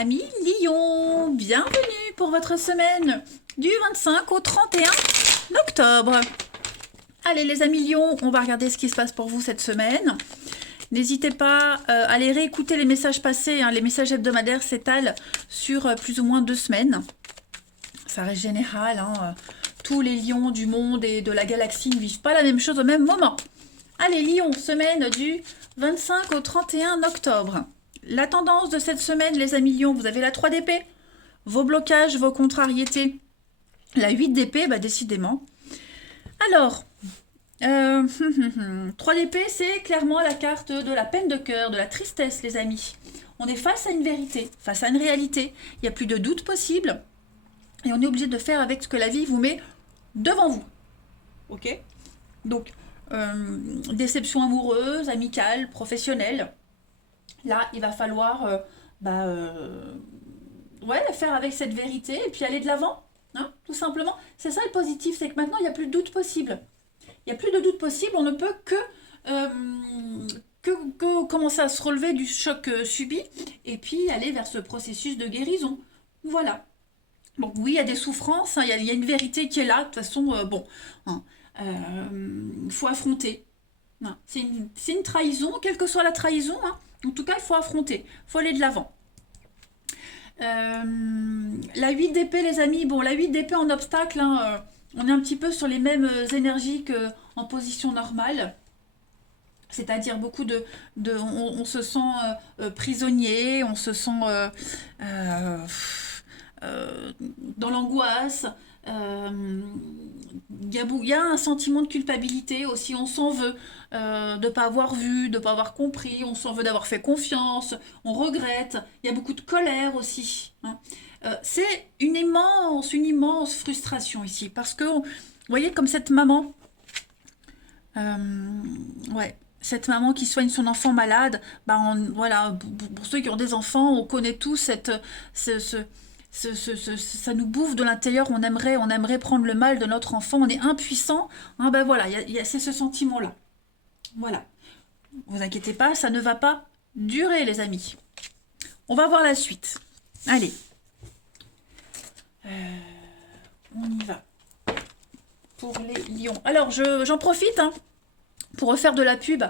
Amis Lion, bienvenue pour votre semaine du 25 au 31 octobre. Allez les amis Lion, on va regarder ce qui se passe pour vous cette semaine. N'hésitez pas à aller réécouter les messages passés, hein. Les messages hebdomadaires s'étalent sur plus ou moins 2 semaines. Ça reste général, hein. Tous les lions du monde et de la galaxie ne vivent pas la même chose au même moment. Allez Lion, semaine du 25 au 31 octobre. La tendance de cette semaine, les amis Lions, vous avez la 3 d'épée, vos blocages, vos contrariétés. La 8 d'épée, bah décidément. Alors, 3 d'épée, c'est clairement la carte de la peine de cœur, de la tristesse, les amis. On est face à une vérité, face à une réalité. Il n'y a plus de doute possible. Et on est obligé de faire avec ce que la vie vous met devant vous. Ok? Donc, déception amoureuse, amicale, professionnelle. Là, il va falloir faire avec cette vérité et puis aller de l'avant, hein, tout simplement. C'est ça le positif, c'est que maintenant, il n'y a plus de doute possible. Il n'y a plus de doute possible, on ne peut que commencer à se relever du choc subi et puis aller vers ce processus de guérison. Voilà. Bon, oui, il y a des souffrances, hein, il y a une vérité qui est là, de toute façon, faut affronter. Non, c'est une trahison, quelle que soit la trahison, hein. En tout cas, il faut affronter, il faut aller de l'avant. La 8 d'épée, les amis, bon, la 8 d'épée en obstacle, hein, on est un petit peu sur les mêmes énergies qu'en position normale. C'est-à-dire beaucoup on se sent prisonnier, on se sent dans l'angoisse. Il y a un sentiment de culpabilité aussi, on s'en veut de ne pas avoir vu, de ne pas avoir compris, on s'en veut d'avoir fait confiance, on regrette, il y a beaucoup de colère aussi, hein. C'est une immense frustration ici, parce que, vous voyez, comme cette maman, cette maman qui soigne son enfant malade, voilà, pour ceux qui ont des enfants, on connaît tous ça nous bouffe de l'intérieur, on aimerait prendre le mal de notre enfant, on est impuissant, hein, voilà, c'est ce sentiment-là. Voilà. Vous inquiétez pas, ça ne va pas durer, les amis. On va voir la suite. Allez. On y va. Pour les lions. Alors, j'en profite, hein, pour refaire de la pub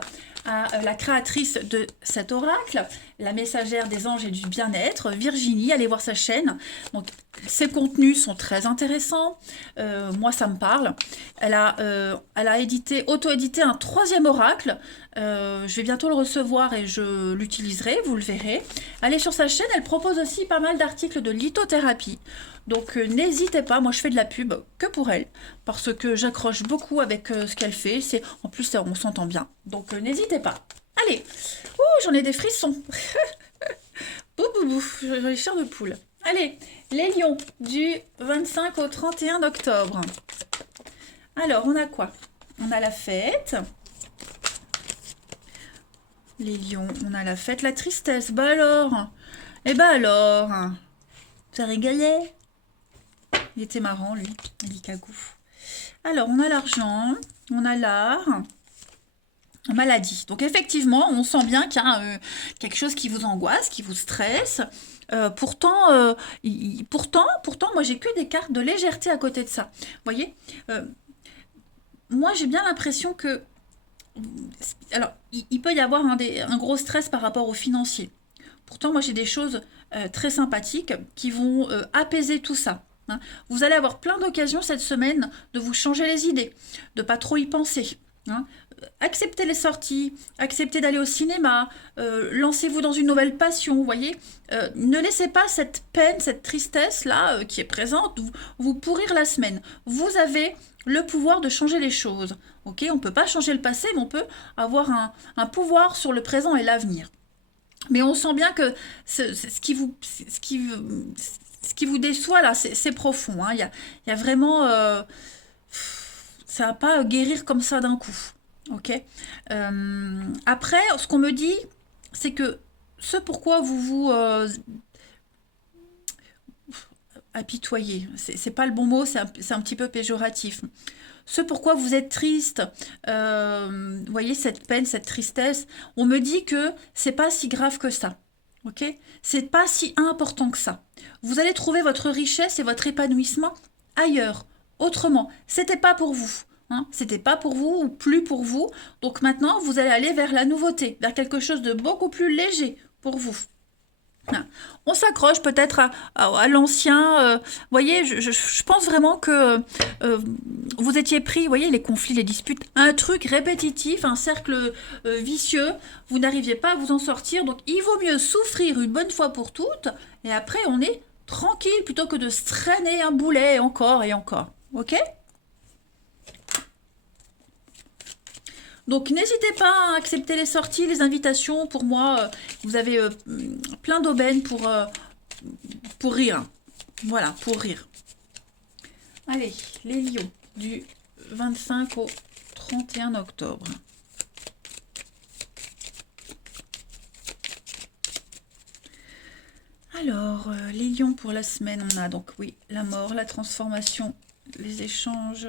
à la créatrice de cet oracle, la messagère des anges et du bien-être, Virginie. Allez voir sa chaîne. Donc, ses contenus sont très intéressants. Moi, ça me parle. Elle a auto-édité un 3e oracle. Je vais bientôt le recevoir et je l'utiliserai, vous le verrez. Allez sur sa chaîne, elle propose aussi pas mal d'articles de lithothérapie. Donc n'hésitez pas, moi je fais de la pub que pour elle, parce que j'accroche beaucoup avec ce qu'elle fait. En plus, on s'entend bien. Donc n'hésitez pas. Allez, j'en ai des frissons. Bou bou bou, j'ai les chairs de poule. Allez, les lions du 25 au 31 octobre. Alors, on a quoi? On a la fête. Les lions, on a la fête, la tristesse. Bah alors? Eh bah alors? Ça rigolait? Il était marrant, lui. Il dit cagou. Alors, on a l'argent, on a l'art, maladie. Donc, effectivement, on sent bien qu'il y a quelque chose qui vous angoisse, qui vous stresse. Pourtant, moi, j'ai que des cartes de légèreté à côté de ça. Vous voyez, moi, j'ai bien l'impression que... Alors, il peut y avoir un gros stress par rapport au financier. Pourtant, moi, j'ai des choses très sympathiques qui vont apaiser tout ça, hein. Vous allez avoir plein d'occasions cette semaine de vous changer les idées, de pas trop y penser, hein. Acceptez les sorties, acceptez d'aller au cinéma, lancez-vous dans une nouvelle passion, vous voyez. Ne laissez pas cette peine, cette tristesse-là qui est présente vous pourrir la semaine. Vous avez le pouvoir de changer les choses. Ok, on ne peut pas changer le passé, mais on peut avoir un pouvoir sur le présent et l'avenir. Mais on sent bien que ce qui vous déçoit là, c'est profond, hein. Il y a vraiment... ça va pas guérir comme ça d'un coup. Ok. Après, ce qu'on me dit, c'est que ce pourquoi vous vous apitoyez, c'est pas le bon mot, c'est un petit peu péjoratif. Ce pourquoi vous êtes triste, vous voyez cette peine, cette tristesse, on me dit que c'est pas si grave que ça. Vous Ok? C'est pas si important que ça. Vous allez trouver votre richesse et votre épanouissement ailleurs, autrement. C'était pas pour vous. Hein, c'était pas pour vous ou plus pour vous. Donc maintenant, vous allez aller vers la nouveauté, vers quelque chose de beaucoup plus léger pour vous. Hein. On s'accroche peut-être à l'ancien. Voyez, je pense vraiment que vous étiez pris, voyez, les conflits, les disputes, un truc répétitif, un cercle vicieux. Vous n'arriviez pas à vous en sortir. Donc il vaut mieux souffrir une bonne fois pour toutes. Et après, on est tranquille plutôt que de se traîner un boulet encore et encore. Ok? Donc n'hésitez pas à accepter les sorties, les invitations. Pour moi, vous avez plein d'aubaines pour rire. Voilà, pour rire. Allez, les lions du 25 au 31 octobre. Alors, les lions pour la semaine, on a donc, oui, la mort, la transformation, les échanges.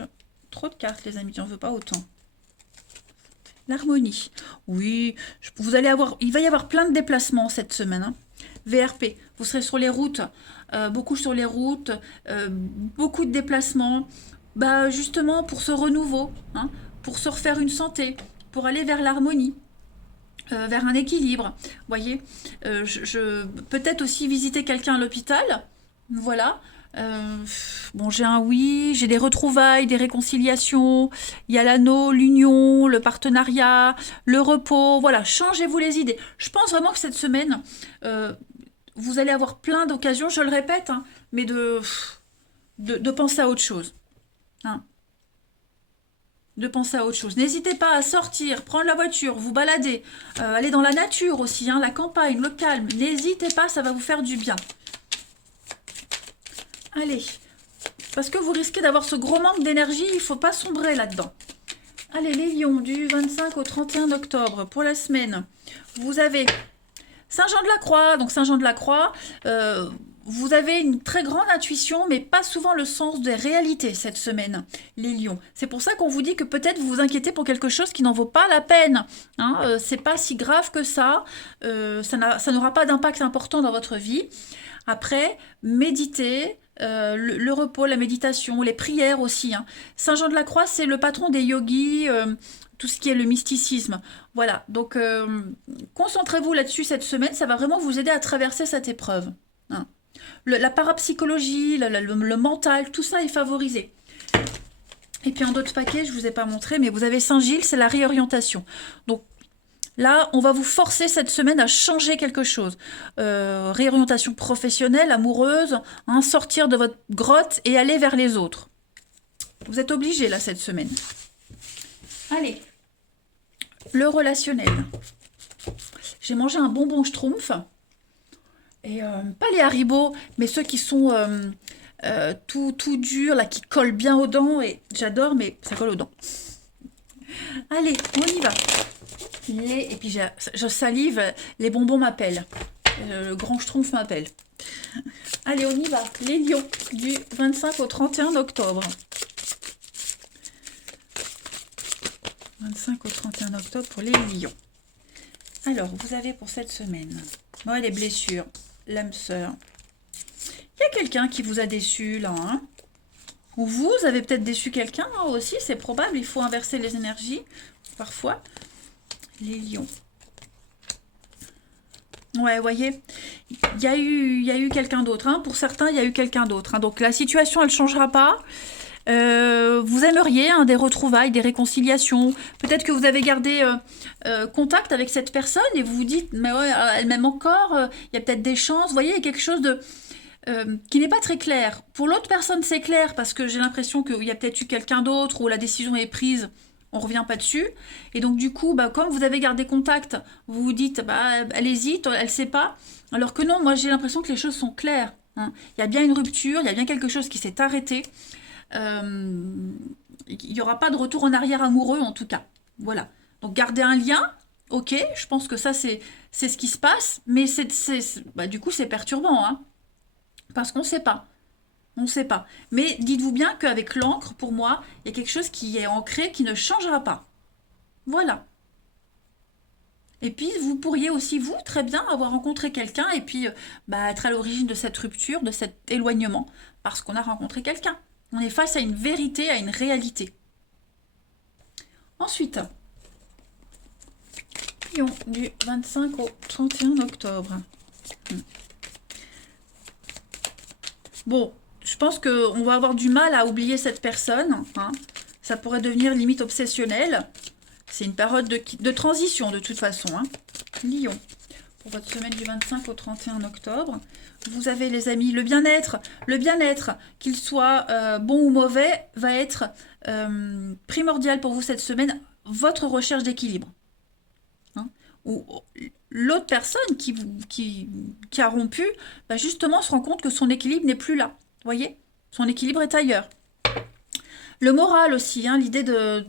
Trop de cartes, les amis, j'en veux pas autant. L'harmonie. Oui, vous allez avoir, il va y avoir plein de déplacements cette semaine. Hein. VRP, vous serez sur les routes, beaucoup sur les routes, beaucoup de déplacements. Bah justement pour ce renouveau, hein, pour se refaire une santé, pour aller vers l'harmonie. Vers un équilibre, voyez. Peut-être aussi visiter quelqu'un à l'hôpital, voilà. Bon, j'ai un oui, j'ai des retrouvailles, des réconciliations, il y a l'anneau, l'union, le partenariat, le repos, voilà, changez-vous les idées. Je pense vraiment que cette semaine, vous allez avoir plein d'occasions, je le répète, hein, mais de penser à autre chose. Hein. De penser à autre chose. N'hésitez pas à sortir, prendre la voiture, vous balader, aller dans la nature aussi, hein, la campagne, le calme. N'hésitez pas, ça va vous faire du bien. Allez, parce que vous risquez d'avoir ce gros manque d'énergie, il ne faut pas sombrer là-dedans. Allez, les lions, du 25 au 31 octobre, pour la semaine, vous avez Saint-Jean-de-la-Croix. Donc Saint-Jean-de-la-Croix, vous avez une très grande intuition, mais pas souvent le sens des réalités cette semaine, les lions. C'est pour ça qu'on vous dit que peut-être vous vous inquiétez pour quelque chose qui n'en vaut pas la peine. Hein, c'est pas si grave que ça. Ça n'aura pas d'impact important dans votre vie. Après, méditez. Le repos, la méditation, les prières aussi. Hein. Saint-Jean-de-la-Croix, c'est le patron des yogis, tout ce qui est le mysticisme. Voilà, donc concentrez-vous là-dessus cette semaine, ça va vraiment vous aider à traverser cette épreuve. Hein. La parapsychologie, le mental, tout ça est favorisé. Et puis en d'autres paquets, je ne vous ai pas montré, mais vous avez Saint-Gilles, c'est la réorientation. Donc là, on va vous forcer cette semaine à changer quelque chose. Réorientation professionnelle, amoureuse, hein, sortir de votre grotte et aller vers les autres. Vous êtes obligés là cette semaine. Allez, le relationnel. J'ai mangé un bonbon Schtroumpf. Et pas les Haribo, mais ceux qui sont tout durs, là, qui collent bien aux dents. Et j'adore, mais ça colle aux dents. Allez, on y va. Et puis je salive, les bonbons m'appellent. Le grand Schtroumpf m'appelle. Allez, on y va. Les lions, du 25 au 31 octobre. 25 au 31 octobre pour les lions. Alors, vous avez pour cette semaine, ouais, les blessures, l'âme sœur. Il y a quelqu'un qui vous a déçu, là, hein. Ou vous avez peut-être déçu quelqu'un hein, aussi, c'est probable. Il faut inverser les énergies, parfois. Les lions. Ouais, voyez, il y a eu quelqu'un d'autre. Hein. Pour certains, il y a eu quelqu'un d'autre. Hein. Donc, la situation, elle ne changera pas. Vous aimeriez hein, des retrouvailles, des réconciliations. Peut-être que vous avez gardé contact avec cette personne et vous vous dites, mais ouais, elle m'aime encore. Il y a peut-être des chances. Vous voyez, il y a quelque chose de qui n'est pas très clair. Pour l'autre personne, c'est clair parce que j'ai l'impression qu'il y a peut-être eu quelqu'un d'autre où la décision est prise. On ne revient pas dessus. Et donc, du coup, bah, comme vous avez gardé contact, vous vous dites, bah, elle hésite, elle ne sait pas. Alors que non, moi, j'ai l'impression que les choses sont claires. Hein. Il y a bien une rupture, il y a bien quelque chose qui s'est arrêté. Il n'y aura pas de retour en arrière amoureux, en tout cas. Voilà. Donc, garder un lien, ok, je pense que ça, c'est ce qui se passe. Mais bah, du coup, c'est perturbant, hein, parce qu'on ne sait pas. On ne sait pas. Mais dites-vous bien qu'avec l'encre, pour moi, il y a quelque chose qui est ancré, qui ne changera pas. Voilà. Et puis, vous pourriez aussi, vous, très bien, avoir rencontré quelqu'un et puis être à l'origine de cette rupture, de cet éloignement, parce qu'on a rencontré quelqu'un. On est face à une vérité, à une réalité. Ensuite, Lion du 25 au 31 octobre. Bon, je pense qu'on va avoir du mal à oublier cette personne. Hein. Ça pourrait devenir limite obsessionnel. C'est une période de transition de toute façon. Hein. Lion, pour votre semaine du 25 au 31 octobre. Vous avez les amis, le bien-être. Le bien-être, qu'il soit bon ou mauvais, va être primordial pour vous cette semaine. Votre recherche d'équilibre. Hein. Ou l'autre personne qui a rompu, va justement se rend compte que son équilibre n'est plus là. Vous voyez? Son équilibre est ailleurs. Le moral aussi, hein, l'idée de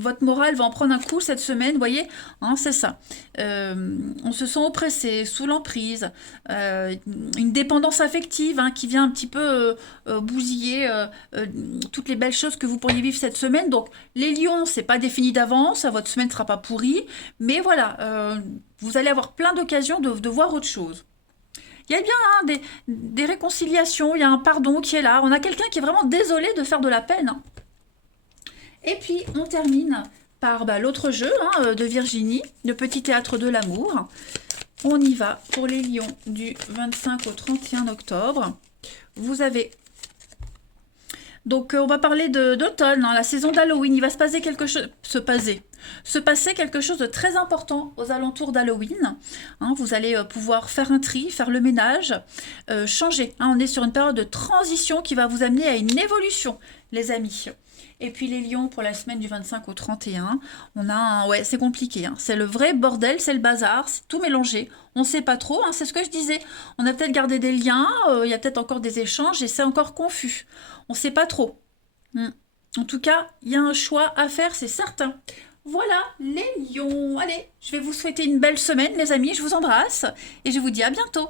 votre morale va en prendre un coup cette semaine, vous voyez, hein, c'est ça. On se sent oppressé, sous l'emprise, une dépendance affective hein, qui vient un petit peu bousiller toutes les belles choses que vous pourriez vivre cette semaine. Donc les lions, c'est pas défini d'avance, votre semaine ne sera pas pourrie, mais voilà, vous allez avoir plein d'occasions de voir autre chose. Il y a bien hein, des réconciliations, il y a un pardon qui est là. On a quelqu'un qui est vraiment désolé de faire de la peine. Et puis, on termine par l'autre jeu hein, de Virginie, le petit théâtre de l'amour. On y va pour les lions du 25 au 31 octobre. Vous avez... Donc, on va parler d'automne, hein, la saison d'Halloween. Il va se passer quelque chose... Se passer quelque chose de très important aux alentours d'Halloween. Hein, vous allez pouvoir faire un tri, faire le ménage, changer. Hein, on est sur une période de transition qui va vous amener à une évolution, les amis. Et puis les lions pour la semaine du 25 au 31, on a un... Ouais, c'est compliqué. Hein. C'est le vrai bordel, c'est le bazar, c'est tout mélangé. On ne sait pas trop, hein, c'est ce que je disais. On a peut-être gardé des liens, il y a peut-être encore des échanges et c'est encore confus. On ne sait pas trop. En tout cas, il y a un choix à faire, c'est certain. Voilà, les lions. Allez, je vais vous souhaiter une belle semaine, les amis. Je vous embrasse et je vous dis à bientôt.